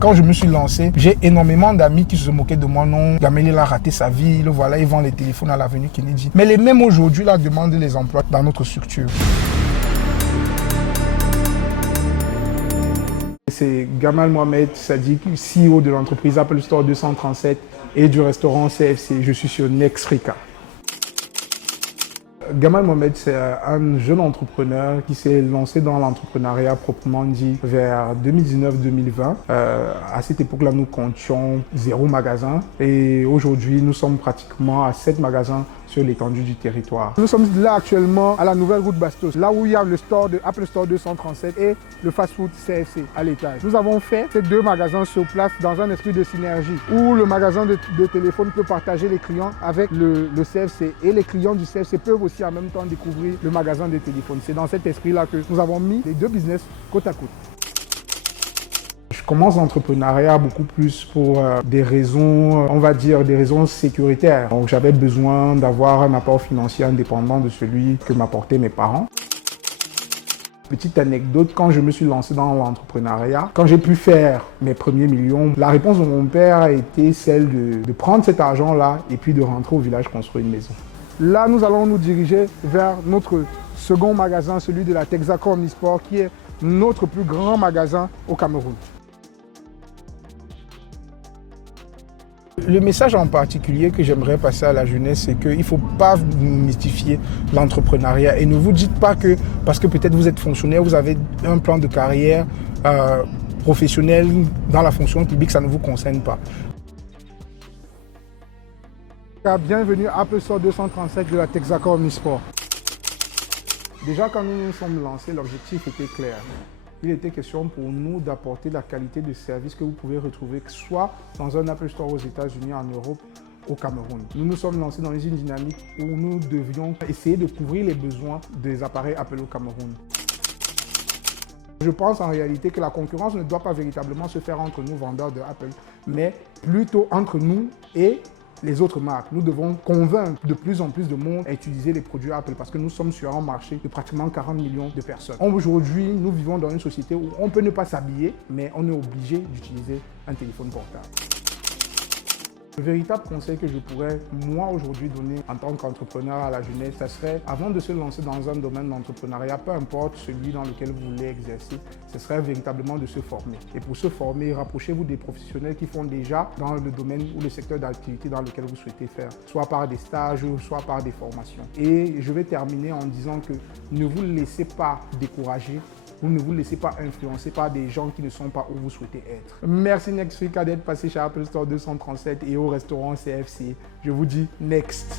Quand je me suis lancé, j'ai énormément d'amis qui se moquaient de moi. Non, Gamel, il a raté sa vie, le voilà, il vend les téléphones à l'avenue Kennedy. Mais les mêmes aujourd'hui, là, demandent les emplois dans notre structure. C'est Gamal Mohamed Sadiq, CEO de l'entreprise Apple Store 237 et du restaurant CFC. Je suis sur Nexfrica. Gamal Mohamed, c'est un jeune entrepreneur qui s'est lancé dans l'entrepreneuriat proprement dit vers 2019-2020. À cette époque-là, nous comptions 0 magasin et aujourd'hui, nous sommes pratiquement à 7 magasins sur l'étendue du territoire. Nous sommes là actuellement à la nouvelle route Bastos, là où il y a le store de Apple Store 237 et le fast-food CFC à l'étage. Nous avons fait ces 2 magasins sur place dans un esprit de synergie où le magasin de téléphone peut partager les clients avec le CFC et les clients du CFC peuvent aussi en même temps découvrir le magasin de téléphone. C'est dans cet esprit-là que nous avons mis les 2 business côte à côte. Je commence l'entrepreneuriat beaucoup plus pour des raisons, on va dire, des raisons sécuritaires. Donc j'avais besoin d'avoir un apport financier indépendant de celui que m'apportaient mes parents. Petite anecdote, quand je me suis lancé dans l'entrepreneuriat, quand j'ai pu faire mes premiers millions, la réponse de mon père a été celle de prendre cet argent-là et puis de rentrer au village construire une maison. Là, nous allons nous diriger vers notre second magasin, celui de la Texaco Omnisport, qui est notre plus grand magasin au Cameroun. Le message en particulier que j'aimerais passer à la jeunesse, c'est qu'il ne faut pas mystifier l'entrepreneuriat. Et ne vous dites pas que, parce que peut-être vous êtes fonctionnaire, vous avez un plan de carrière professionnelle dans la fonction publique, ça ne vous concerne pas. Bienvenue à Apple Store 237 de la Texaco Omnisport. Déjà, quand nous nous sommes lancés, l'objectif était clair. Il était question pour nous d'apporter la qualité de service que vous pouvez retrouver soit dans un Apple Store aux États-Unis, en Europe, au Cameroun. Nous nous sommes lancés dans une dynamique où nous devions essayer de couvrir les besoins des appareils Apple au Cameroun. Je pense en réalité que la concurrence ne doit pas véritablement se faire entre nous, vendeurs de Apple, mais plutôt entre nous et les autres marques. Nous devons convaincre de plus en plus de monde à utiliser les produits Apple parce que nous sommes sur un marché de pratiquement 40 millions de personnes. Aujourd'hui, nous vivons dans une société où on peut ne pas s'habiller, mais on est obligé d'utiliser un téléphone portable. Le véritable conseil que je pourrais, moi, aujourd'hui donner en tant qu'entrepreneur à la jeunesse, ça serait, avant de se lancer dans un domaine d'entrepreneuriat, peu importe celui dans lequel vous voulez exercer, ce serait véritablement de se former. Et pour se former, rapprochez-vous des professionnels qui font déjà dans le domaine ou le secteur d'activité dans lequel vous souhaitez faire, soit par des stages, soit par des formations. Et je vais terminer en disant que ne vous laissez pas décourager. Vous ne vous laissez pas influencer par des gens qui ne sont pas où vous souhaitez être. Merci Nexfrica d'être passé chez Apple Store 237 et au restaurant CFC. Je vous dis next.